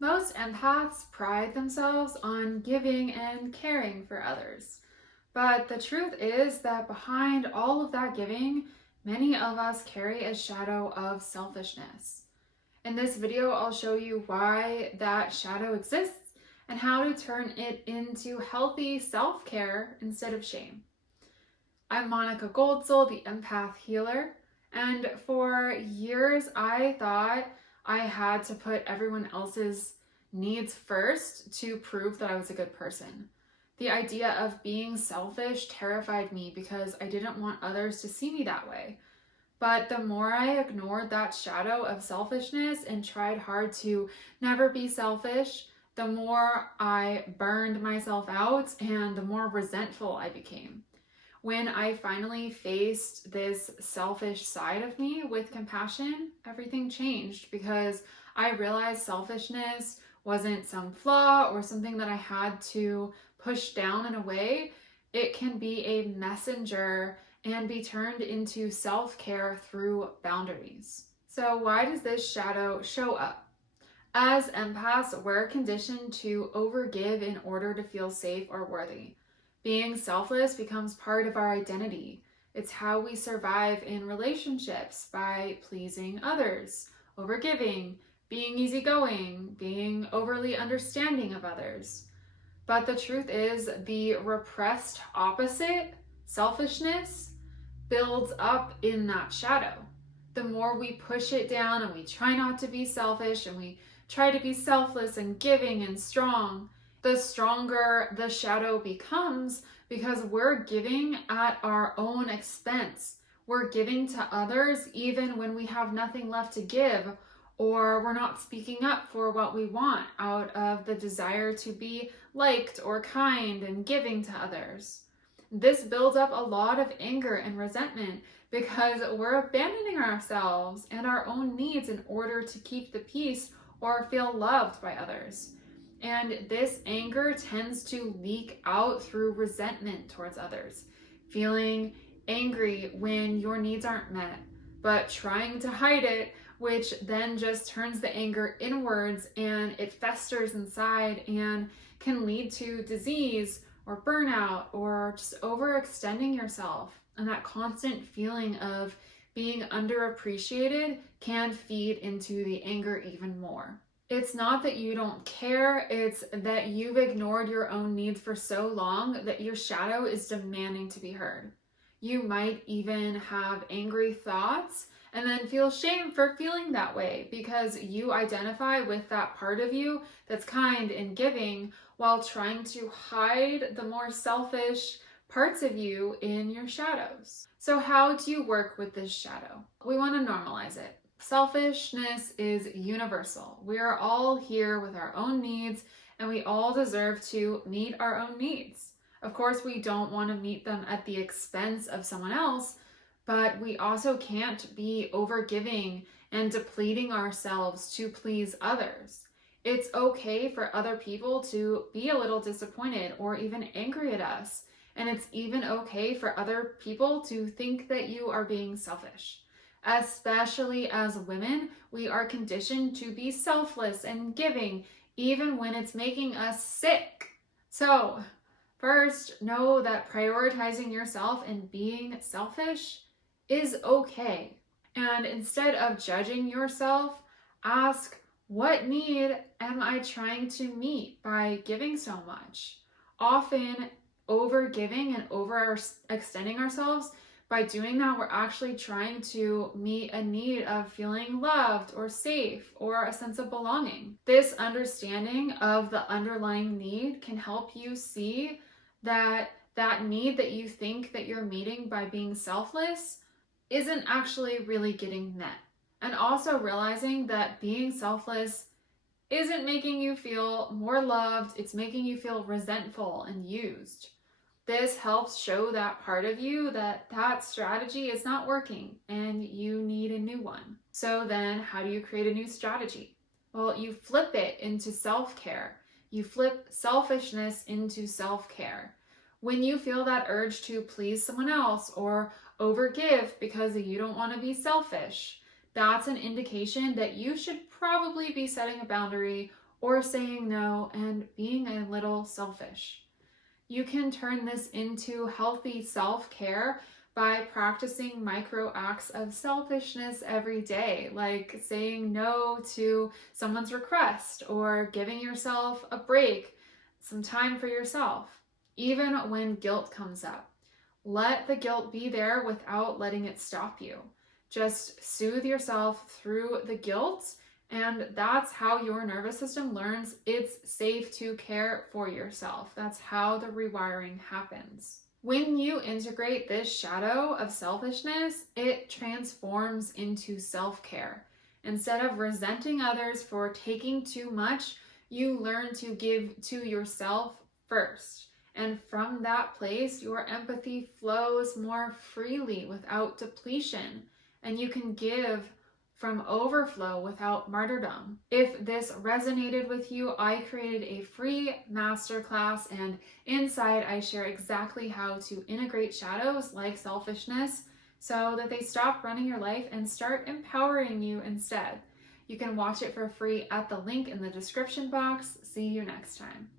Most empaths pride themselves on giving and caring for others. But the truth is that behind all of that giving, many of us carry a shadow of selfishness. In this video, I'll show you why that shadow exists and how to turn it into healthy self-care instead of shame. I'm Monica Goldsoul, the empath healer, and for years I thought I had to put everyone else's needs first to prove that I was a good person. The idea of being selfish terrified me because I didn't want others to see me that way. But the more I ignored that shadow of selfishness and tried hard to never be selfish, the more I burned myself out and the more resentful I became. When I finally faced this selfish side of me with compassion, everything changed because I realized selfishness wasn't some flaw or something that I had to push down in a way. It can be a messenger and be turned into self-care through boundaries. So why does this shadow show up? As empaths, we're conditioned to overgive in order to feel safe or worthy. Being selfless becomes part of our identity. It's how we survive in relationships, by pleasing others, overgiving, being easygoing, being overly understanding of others. But the truth is, the repressed opposite, selfishness, builds up in that shadow. The more we push it down and we try not to be selfish and we try to be selfless and giving and strong, the stronger the shadow becomes because we're giving at our own expense. We're giving to others even when we have nothing left to give, or we're not speaking up for what we want out of the desire to be liked or kind and giving to others. This builds up a lot of anger and resentment because we're abandoning ourselves and our own needs in order to keep the peace or feel loved by others. And this anger tends to leak out through resentment towards others, feeling angry when your needs aren't met, but trying to hide it, which then just turns the anger inwards and it festers inside and can lead to disease or burnout or just overextending yourself. And that constant feeling of being underappreciated can feed into the anger even more. It's not that you don't care, it's that you've ignored your own needs for so long that your shadow is demanding to be heard. You might even have angry thoughts and then feel shame for feeling that way because you identify with that part of you that's kind and giving while trying to hide the more selfish parts of you in your shadows. So how do you work with this shadow? We want to normalize it. Selfishness is universal. We are all here with our own needs and we all deserve to meet our own needs. Of course, we don't want to meet them at the expense of someone else, but we also can't be overgiving and depleting ourselves to please others. It's okay for other people to be a little disappointed or even angry at us. And it's even okay for other people to think that you are being selfish. Especially as women, we are conditioned to be selfless and giving, even when it's making us sick. So, first, know that prioritizing yourself and being selfish is okay. And instead of judging yourself, ask, what need am I trying to meet by giving so much? Often, over-giving and overextending ourselves, by doing that, we're actually trying to meet a need of feeling loved or safe or a sense of belonging. This understanding of the underlying need can help you see that that need that you think that you're meeting by being selfless isn't actually really getting met. And also realizing that being selfless isn't making you feel more loved, it's making you feel resentful and used. This helps show that part of you that that strategy is not working and you need a new one. So then how do you create a new strategy? Well, you flip it into self-care. You flip selfishness into self-care. When you feel that urge to please someone else or overgive because you don't want to be selfish, that's an indication that you should probably be setting a boundary or saying no and being a little selfish. You can turn this into healthy self-care by practicing micro acts of selfishness every day, like saying no to someone's request or giving yourself a break, some time for yourself, even when guilt comes up. Let the guilt be there without letting it stop you. Just soothe yourself through the guilt, and that's how your nervous system learns it's safe to care for yourself. That's how the rewiring happens. When you integrate this shadow of selfishness, it transforms into self-care. Instead of resenting others for taking too much, you learn to give to yourself first. And from that place, your empathy flows more freely without depletion, and you can give from overflow without martyrdom. If this resonated with you, I created a free masterclass, and inside I share exactly how to integrate shadows like selfishness so that they stop running your life and start empowering you instead. You can watch it for free at the link in the description box. See you next time.